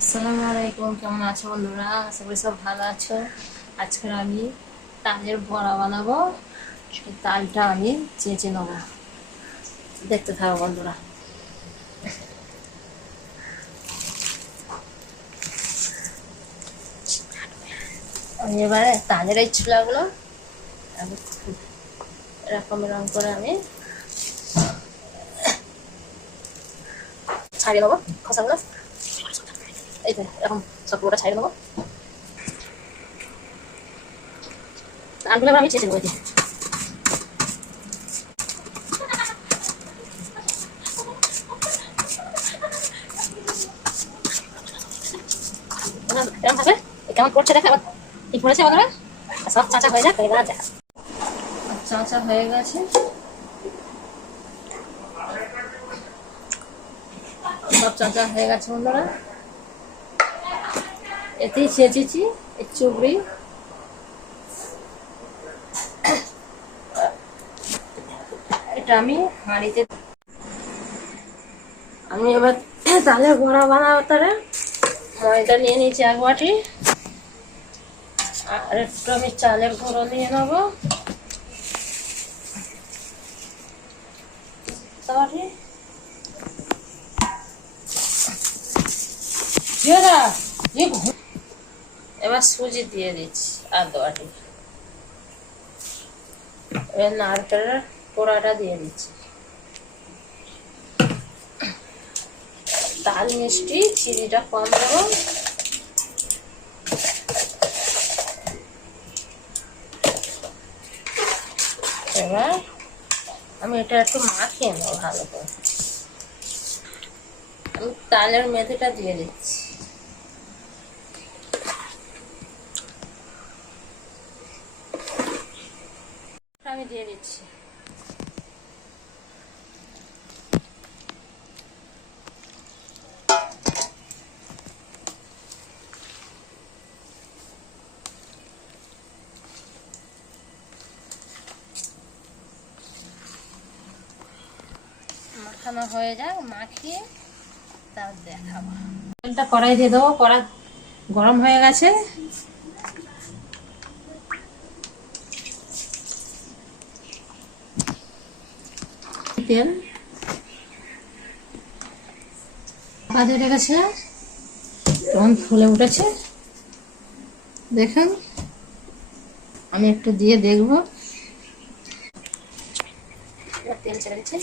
আসসালামু আলাইকুম, কেমন আছো বন্ধুরা? আশা করি সব ভালো আছো। আজকে আমি তালের বড়া বানাবো। সেই তালটা আমি চেঁচে নেবো, দেখতে থাকো বন্ধুরা। আমি এবারে তালের এই ছোলাগুলো আমি এরকম এরকম করে আমি ছাড়িয়ে নেবো খোসাগুলো। এই যে এরকম সবগুলোটা ছাড়িয়ে নেবো। তালগুলো এবার আমি চেঁচে নেবো। এরকম ভাবে কেমন করছে দেখা, এবার ঠিক করেছে বন্ধুরা। সব চাচা হয়ে যাক, এবার দেখা চাচা হয়ে গেছে। সব চাচা হয়ে গেছে বন্ধুরা। এতেই ছেঁচেছি এই চুবড়ি। এটা আমি হাঁড়িতে, আমি এবার তালের বড়া বানাবো। তারে ময়দা নিয়ে নিয়েছি এক বাটি, আর একটু আমি চালের গুঁড়ো নিয়ে নেবো বাটি। এবার সুজি দিয়ে দিচ্ছি আধ বাটি। এবার নারকেলের কোড়াটা দিয়ে দিচ্ছি। তাল মিষ্টি, চিনিটা কম দেবো। এবার আমি এটা একটু মাখিয়ে নেবো ভালো করে। আমি তালের মেথিটা দিয়ে দিচ্ছি। আমি দিয়ে দিচ্ছি। মাখানো হয়ে যাক, মাখিয়ে তারপর দেখাবো। তেলটা কড়াই দিয়ে দেবো। কড়া গরম হয়ে গেছে। তেল বাজে রেখেছে, তখন ফুলে উঠেছে। দেখুন, আমি একটু দিয়ে দেখবো। তেল ছেড়ে দিচ্ছে।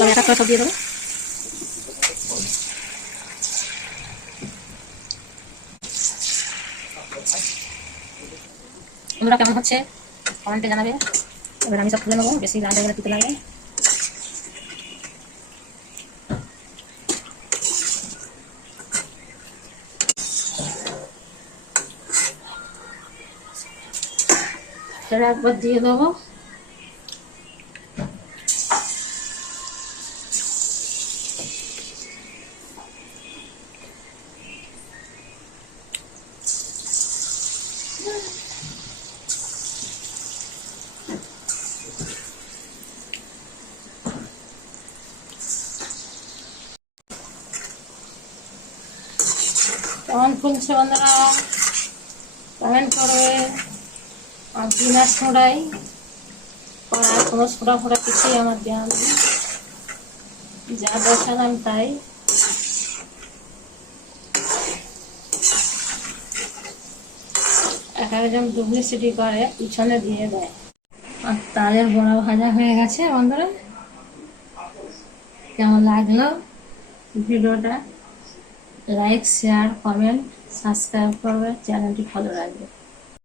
আমি একটা করে সব দিয়ে দেবো। বন্ধুরা কেমন হচ্ছে কমেন্টে জানাবে। এবার আমি সব তুলে নেবো, বেশি রান্না করে দিতে লাগে। সেটা একবার দিয়ে দেবো। কেমন ফুলছে বন্ধুরা কমেন্ট করবে। আর বিনা সোডাই করার কোনো সোডা ফোড়া কিছুই আমার দেওয়া নেই, যা বসালাম তাই। এক একজন ডুপ্লিসিটি করে পিছনে দিয়ে দেয়। আর তালের বড়া ভাজা হয়ে গেছে বন্ধুরা। কেমন লাগলো ভিডিওটা? লাইক, শেয়ার, কমেন্ট, সাবস্ক্রাইব করবে, চ্যানেলটি ফলো রাখবে।